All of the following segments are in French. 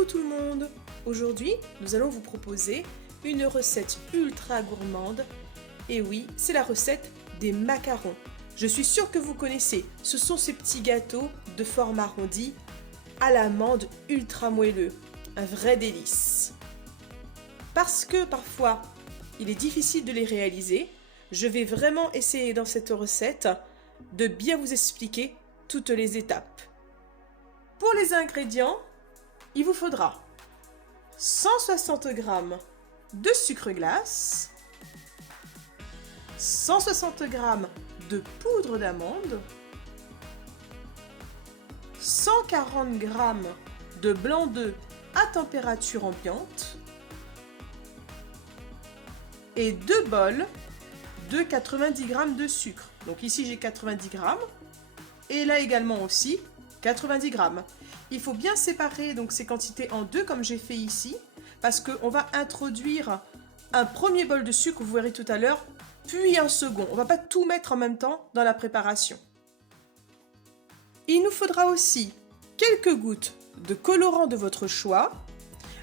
Coucou tout le monde! Aujourd'hui, nous allons vous proposer une recette ultra gourmande. Et oui, c'est la recette des macarons. Je suis sûre que vous connaissez. Ce sont ces petits gâteaux de forme arrondi à l'amande ultra moelleux. Un vrai délice. Parce que parfois, il est difficile de les réaliser, je vais vraiment essayer dans cette recette de bien vous expliquer toutes les étapes. Pour les ingrédients, il vous faudra 160 g de sucre glace, 160 g de poudre d'amande, 140 g de blanc d'œuf à température ambiante et 2 bols de 90 g de sucre. Donc ici j'ai 90 g et là également aussi 90 g. Il faut bien séparer donc ces quantités en deux comme j'ai fait ici parce qu'on va introduire un premier bol de sucre, vous verrez tout à l'heure, puis un second. On ne va pas tout mettre en même temps dans la préparation. Il nous faudra aussi quelques gouttes de colorant de votre choix.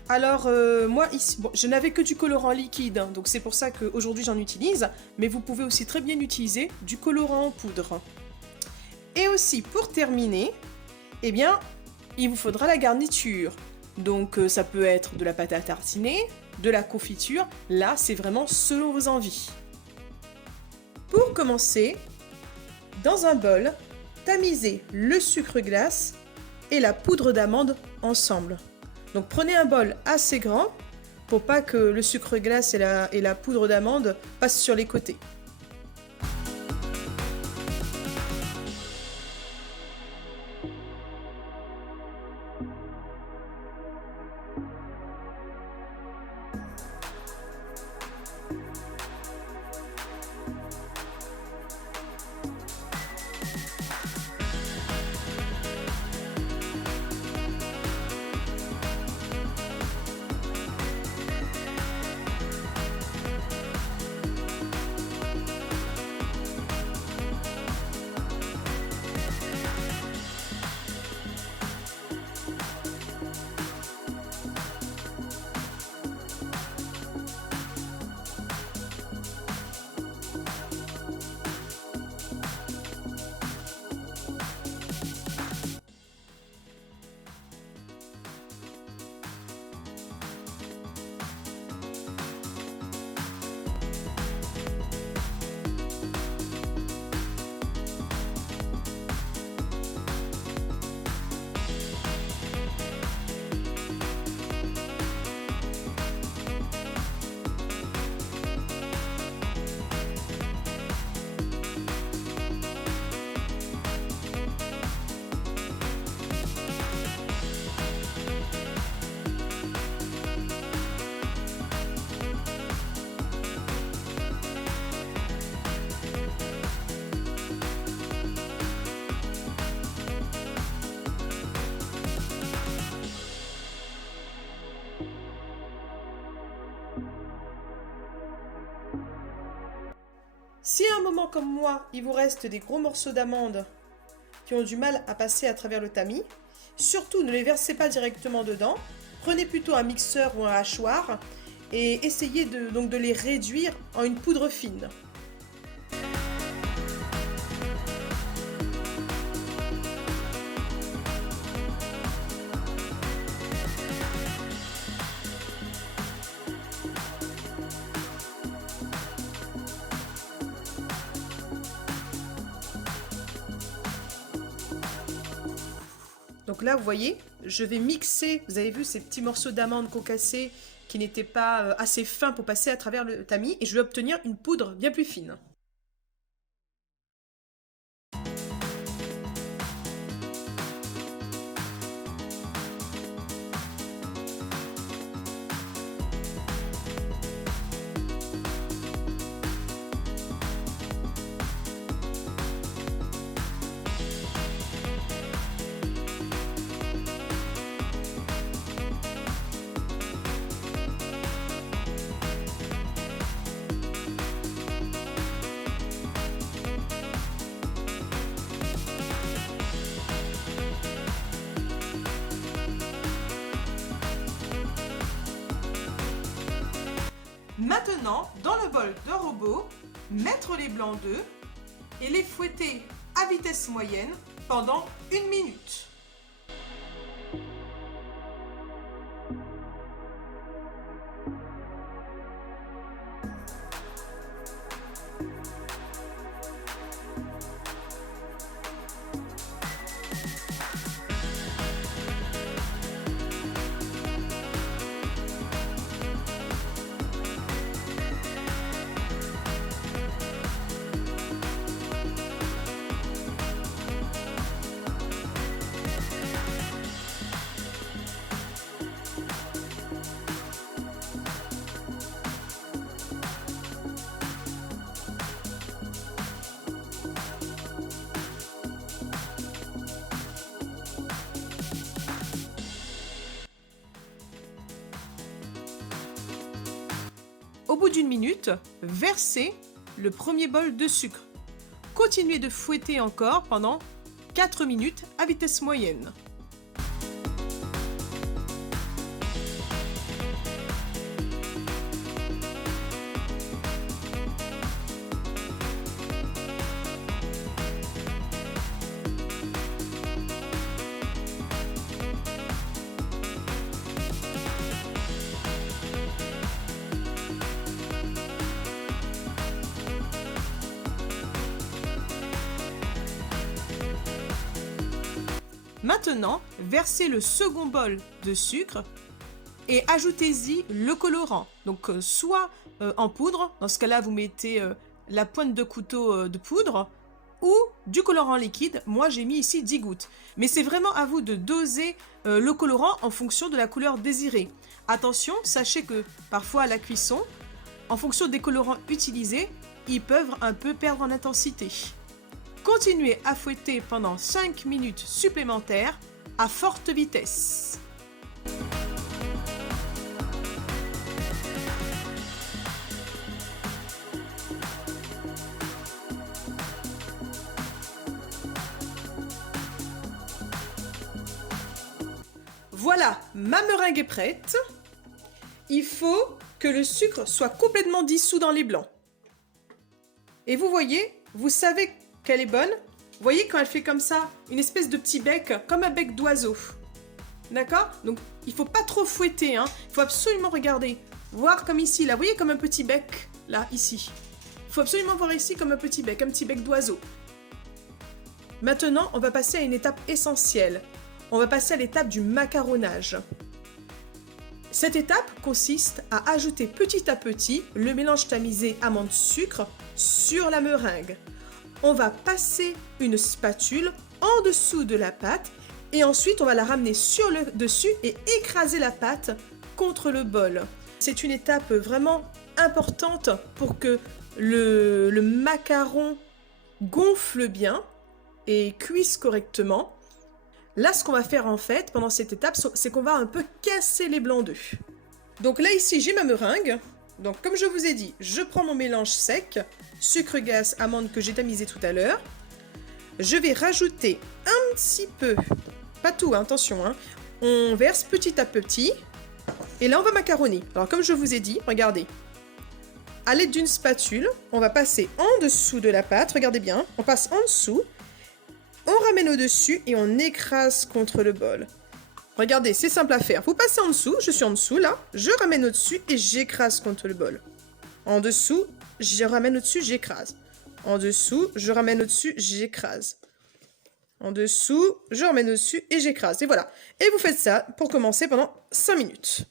Alors moi ici, bon, je n'avais que du colorant liquide, hein, donc c'est pour ça qu'aujourd'hui j'en utilise, mais vous pouvez aussi très bien utiliser du colorant en poudre. Et aussi pour terminer, eh bien, il vous faudra la garniture. Donc ça peut être de la pâte à tartiner, de la confiture, là c'est vraiment selon vos envies. Pour commencer, dans un bol, tamisez le sucre glace et la poudre d'amande ensemble. Donc prenez un bol assez grand pour pas que le sucre glace et la poudre d'amande passent sur les côtés. Si à un moment comme moi, il vous reste des gros morceaux d'amande qui ont du mal à passer à travers le tamis, surtout ne les versez pas directement dedans, prenez plutôt un mixeur ou un hachoir et essayez donc de les réduire en une poudre fine. Donc là, vous voyez, je vais mixer, vous avez vu ces petits morceaux d'amande concassés qui n'étaient pas assez fins pour passer à travers le tamis, et je vais obtenir une poudre bien plus fine. Maintenant, dans le bol de robot, mettre les blancs d'œufs et les fouetter à vitesse moyenne pendant 1 minute. Au bout d'1 minute, versez le premier bol de sucre. Continuez de fouetter encore pendant 4 minutes à vitesse moyenne. Maintenant, versez le second bol de sucre et ajoutez-y le colorant. Donc soit en poudre, dans ce cas-là vous mettez la pointe de couteau de poudre, ou du colorant liquide. Moi j'ai mis ici 10 gouttes. Mais c'est vraiment à vous de doser le colorant en fonction de la couleur désirée. Attention, sachez que parfois à la cuisson, en fonction des colorants utilisés, ils peuvent un peu perdre en intensité. Continuez à fouetter pendant 5 minutes supplémentaires à forte vitesse. Voilà, ma meringue est prête. Il faut que le sucre soit complètement dissous dans les blancs. Et vous voyez, vous savez qu'elle est bonne. Vous voyez quand elle fait comme ça, une espèce de petit bec, comme un bec d'oiseau. D'accord? Donc, il faut pas trop fouetter, hein. Il faut absolument regarder. Voir comme ici, là. Vous voyez comme un petit bec, là, ici. Il faut absolument voir ici comme un petit bec d'oiseau. Maintenant, on va passer à une étape essentielle. On va passer à l'étape du macaronnage. Cette étape consiste à ajouter petit à petit le mélange tamisé amande-sucre sur la meringue. On va passer une spatule en dessous de la pâte et ensuite on va la ramener sur le dessus et écraser la pâte contre le bol. C'est une étape vraiment importante pour que le macaron gonfle bien et cuise correctement. Là, ce qu'on va faire en fait pendant cette étape, c'est qu'on va un peu casser les blancs d'œufs. Donc là ici j'ai ma meringue. Donc comme je vous ai dit, je prends mon mélange sec, sucre glace, amande que j'ai tamisé tout à l'heure. Je vais rajouter un petit peu, pas tout, hein, attention, hein. On verse petit à petit. Et là on va macaronner. Alors comme je vous ai dit, regardez. À l'aide d'une spatule, on va passer en dessous de la pâte, regardez bien, on passe en dessous. On ramène au-dessus et on écrase contre le bol. Regardez, c'est simple à faire. Vous passez en dessous, je suis en dessous là, je ramène au-dessus et j'écrase contre le bol. En dessous, je ramène au-dessus, j'écrase. En dessous, je ramène au-dessus, j'écrase. En dessous, je ramène au-dessus et j'écrase. Et voilà. Et vous faites ça pour commencer pendant 5 minutes.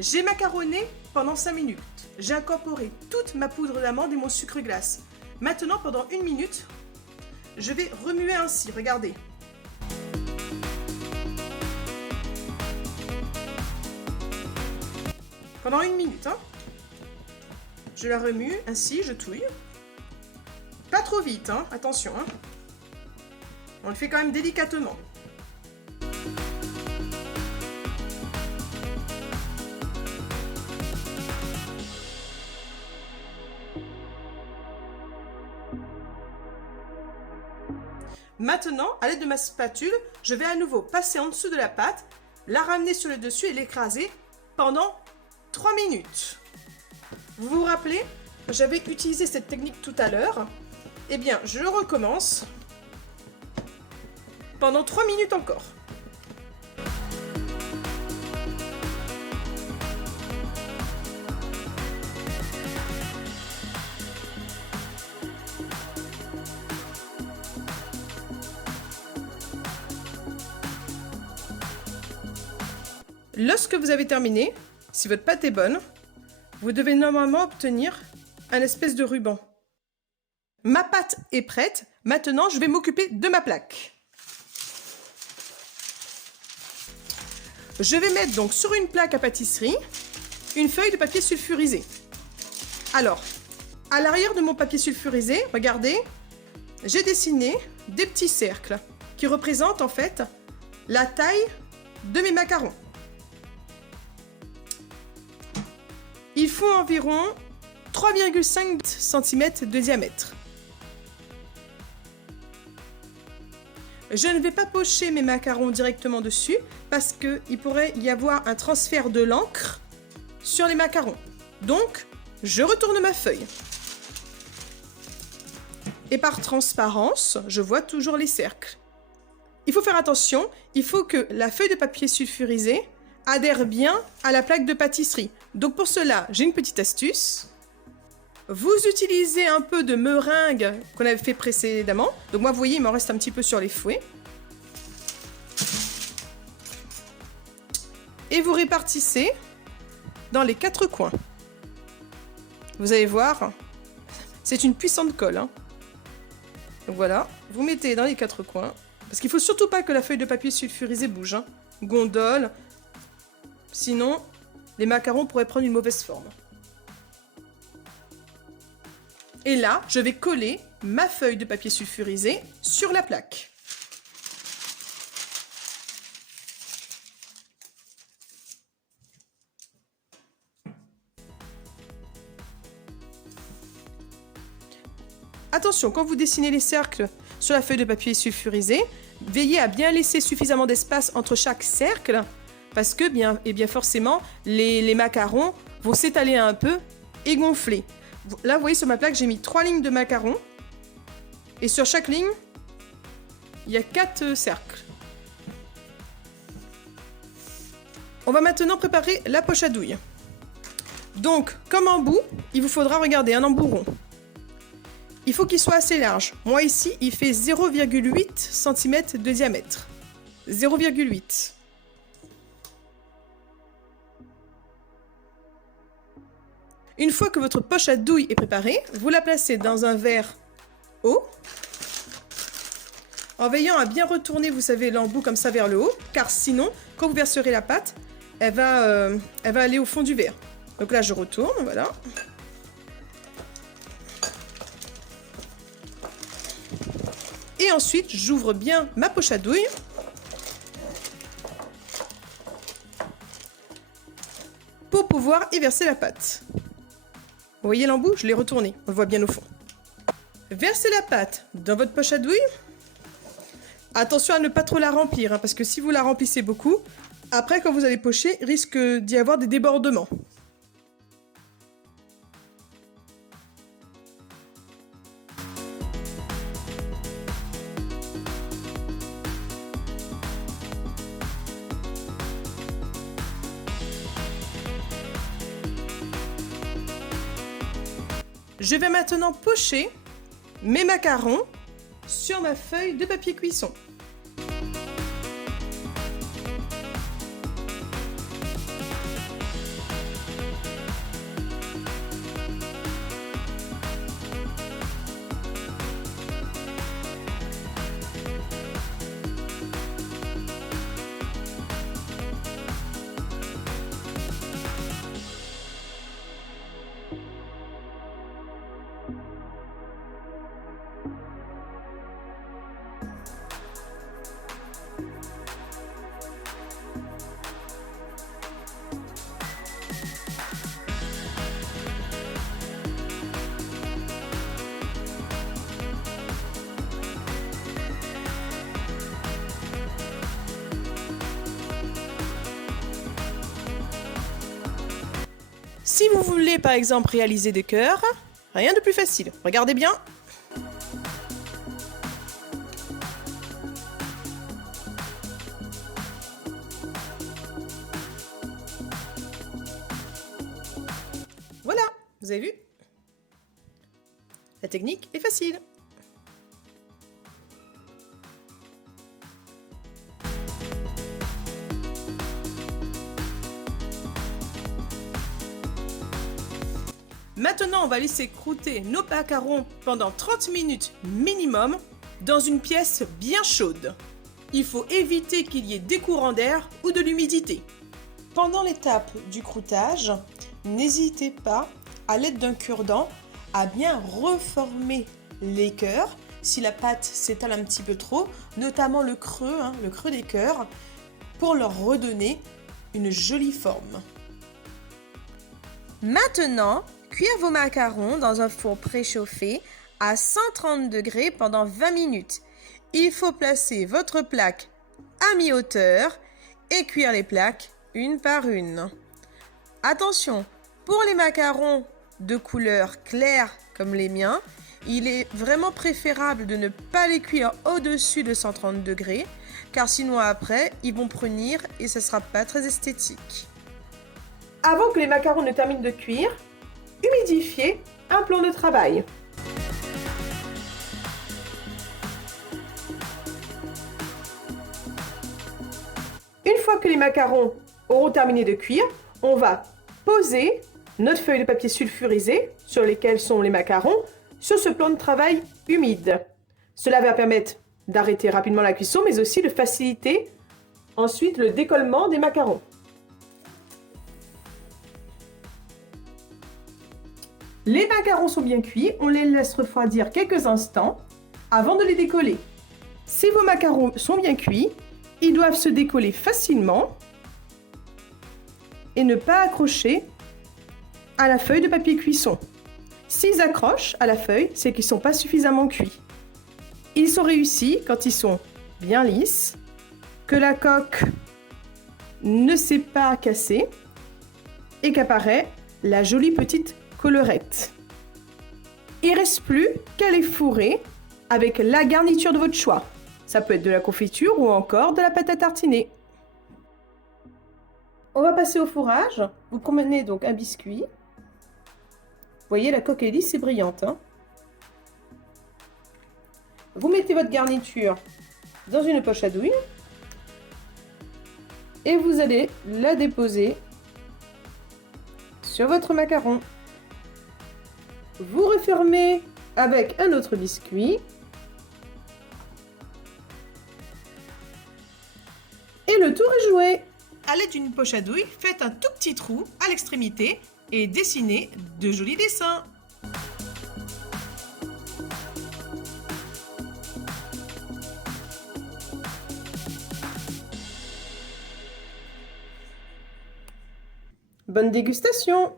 J'ai macaronné pendant 5 minutes. J'ai incorporé toute ma poudre d'amande et mon sucre glace. Maintenant, pendant 1 minute, je vais remuer ainsi, regardez. Pendant 1 minute, hein. Je la remue, ainsi, je touille. Pas trop vite, hein, attention, hein. On le fait quand même délicatement. Maintenant, à l'aide de ma spatule, je vais à nouveau passer en dessous de la pâte, la ramener sur le dessus et l'écraser pendant 3 minutes. Vous vous rappelez, j'avais utilisé cette technique tout à l'heure. Eh bien, je recommence pendant 3 minutes encore. Lorsque vous avez terminé, si votre pâte est bonne, vous devez normalement obtenir un espèce de ruban. Ma pâte est prête, maintenant je vais m'occuper de ma plaque. Je vais mettre donc sur une plaque à pâtisserie une feuille de papier sulfurisé. Alors, à l'arrière de mon papier sulfurisé, regardez, j'ai dessiné des petits cercles qui représentent en fait la taille de mes macarons. Ils font environ 3,5 cm de diamètre. Je ne vais pas pocher mes macarons directement dessus parce qu'il pourrait y avoir un transfert de l'encre sur les macarons. Donc, je retourne ma feuille. Et par transparence, je vois toujours les cercles. Il faut faire attention, il faut que la feuille de papier sulfurisé adhère bien à la plaque de pâtisserie. Donc pour cela, j'ai une petite astuce. Vous utilisez un peu de meringue qu'on avait fait précédemment. Donc moi, vous voyez, il m'en reste un petit peu sur les fouets. Et vous répartissez dans les 4 coins. Vous allez voir, c'est une puissante colle, hein. Donc voilà, vous mettez dans les 4 coins. Parce qu'il ne faut surtout pas que la feuille de papier sulfurisé bouge, hein. Gondole. Sinon, les macarons pourraient prendre une mauvaise forme. Et là, je vais coller ma feuille de papier sulfurisé sur la plaque. Attention, quand vous dessinez les cercles sur la feuille de papier sulfurisé, veillez à bien laisser suffisamment d'espace entre chaque cercle parce que, bien forcément, les macarons vont s'étaler un peu et gonfler. Là, vous voyez, sur ma plaque, j'ai mis 3 lignes de macarons. Et sur chaque ligne, il y a 4 cercles. On va maintenant préparer la poche à douille. Donc, comme embout, il vous faudra, regarder, un embout rond. Il faut qu'il soit assez large. Moi, ici, il fait 0,8 cm de diamètre. 0,8. Une fois que votre poche à douille est préparée, vous la placez dans un verre haut, en veillant à bien retourner, vous savez, l'embout comme ça vers le haut, car sinon, quand vous verserez la pâte, elle va aller au fond du verre. Donc là, je retourne, voilà. Et ensuite, j'ouvre bien ma poche à douille. Pour pouvoir y verser la pâte. Vous voyez l'embout? Je l'ai retourné, on le voit bien au fond. Versez la pâte dans votre poche à douille. Attention à ne pas trop la remplir, hein, parce que si vous la remplissez beaucoup, après quand vous allez pocher, il risque d'y avoir des débordements. Je vais maintenant pocher mes macarons sur ma feuille de papier cuisson. Si vous voulez par exemple réaliser des cœurs, rien de plus facile. Regardez bien. Voilà, vous avez vu? La technique est facile. Maintenant, on va laisser croûter nos macarons pendant 30 minutes minimum dans une pièce bien chaude. Il faut éviter qu'il y ait des courants d'air ou de l'humidité. Pendant l'étape du croûtage, n'hésitez pas, à l'aide d'un cure-dent, à bien reformer les cœurs si la pâte s'étale un petit peu trop, notamment le creux des cœurs, pour leur redonner une jolie forme. Maintenant, cuire vos macarons dans un four préchauffé à 130 degrés pendant 20 minutes. Il faut placer votre plaque à mi-hauteur et cuire les plaques une par une. Attention, pour les macarons de couleur claire comme les miens, il est vraiment préférable de ne pas les cuire au-dessus de 130 degrés, car sinon après, ils vont prunir et ce ne sera pas très esthétique. Avant que les macarons ne terminent de cuire, humidifiez un plan de travail. Une fois que les macarons auront terminé de cuire, on va poser notre feuille de papier sulfurisé sur lesquelles sont les macarons sur ce plan de travail humide. Cela va permettre d'arrêter rapidement la cuisson, mais aussi de faciliter ensuite le décollement des macarons. Les macarons sont bien cuits, on les laisse refroidir quelques instants avant de les décoller. Si vos macarons sont bien cuits, ils doivent se décoller facilement et ne pas accrocher à la feuille de papier cuisson. S'ils accrochent à la feuille, c'est qu'ils ne sont pas suffisamment cuits. Ils sont réussis quand ils sont bien lisses, que la coque ne s'est pas cassée et qu'apparaît la jolie petite collerette. Il ne reste plus qu'à les fourrer avec la garniture de votre choix. Ça peut être de la confiture ou encore de la pâte à tartiner. On va passer au fourrage. Vous prenez donc un biscuit. Vous voyez, la coque est lisse et brillante. Vous mettez votre garniture dans une poche à douille et vous allez la déposer sur votre macaron. Vous refermez avec un autre biscuit et le tour est joué. À l'aide d'une poche à douille, faites un tout petit trou à l'extrémité et dessinez de jolis dessins. Bonne dégustation!